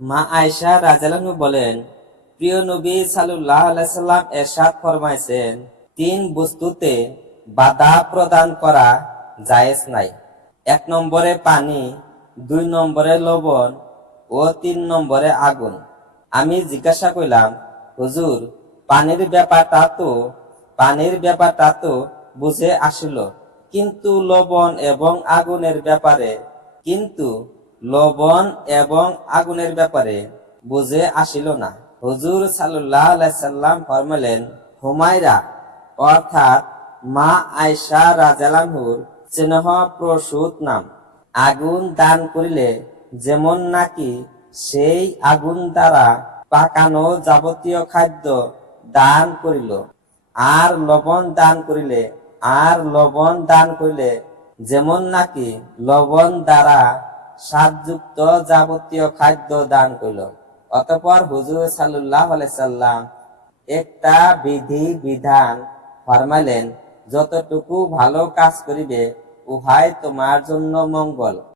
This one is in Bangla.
মা আয়েশা রাদিয়াল্লাহু বলেন, প্রিয় নবী সাল্লাল্লাহু আলাইহি সাল্লাম ইরশাদ ফরমাইছেন, তিন বস্তুতে বাধা প্রদান করা জায়েজ নাই। ১ নম্বরে পানি, ২ নম্বরে লবণ ও ৩ নম্বরে আগুন। আমি জিজ্ঞাসা করলাম, হুজুর, পানির ব্যাপারটা তো বুঝে আসিল, কিন্তু লবণ এবং আগুনের ব্যাপারে বুঝে আসিল না। হুজুর সাল্লাল্লাহু আলাইহি সাল্লাম ফরমালেন, হুমায়রা অর্থাৎ মা আয়েশা রাদিয়াল্লাহুর স্নেহ প্রসূত নাম। আগুন দান করিলে যেমন নাকি সেই আগুন দ্বারা পাকানো যাবতীয় খাদ্য দান করিল, আর লবণ দান করিলে যেমন নাকি লবণ দ্বারা স্বাদযুক্ত যাবতীয় খাদ্য দান করিল। অতঃপর হুজুর সাল্লাল্লাহু আলাইহি সাল্লাম একটা বিধান ফরমাইলেন, যতটুকু ভালো কাজ করিবে উহাই তোমার জন্য মঙ্গল।